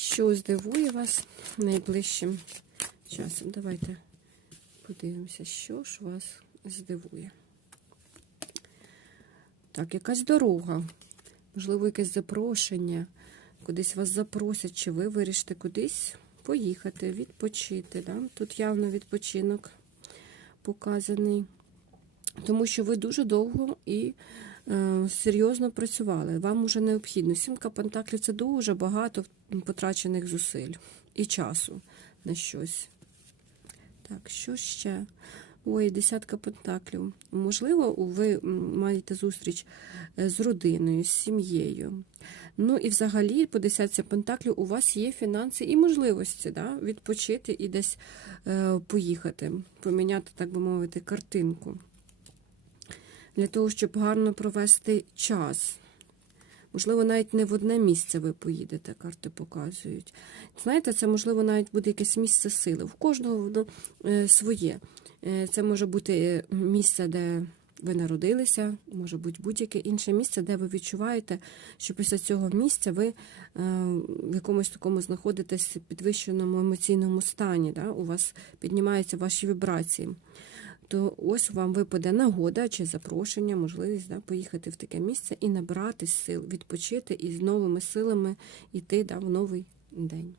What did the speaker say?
що здивує вас найближчим часом. Давайте подивимося, що ж вас здивує. Так, якась дорога, можливо, якесь запрошення, кудись вас запросять, чи ви вирішите кудись поїхати, відпочити. Да? Тут явно відпочинок показаний, тому що ви дуже довго і серйозно працювали. Вам уже необхідно. Сімка пентаклів це дуже багато потрачених зусиль і часу на щось. Так, що ще? Ой, десятка пентаклів. Можливо, ви маєте зустріч е, з родиною, з сім'єю. Ну і взагалі, по десятці пентаклів у вас є фінанси і можливості да, відпочити і десь е, поїхати, поміняти, так би мовити, картинку. Для того, щоб гарно провести час. Можливо, навіть не в одне місце ви поїдете, карти показують. Знаєте, це, можливо, навіть буде якесь місце сили. В кожного воно е, своє. Е, Це може бути е, місце, де ви народилися, може бути будь-яке інше місце, де ви відчуваєте, що після цього місця ви в якомусь такому знаходитесь підвищеному емоційному стані. Да? У вас піднімаються ваші вібрації. То ось вам випаде нагода чи запрошення, можливість да, поїхати в таке місце і набрати сил, відпочити і з новими силами йти да, в новий день.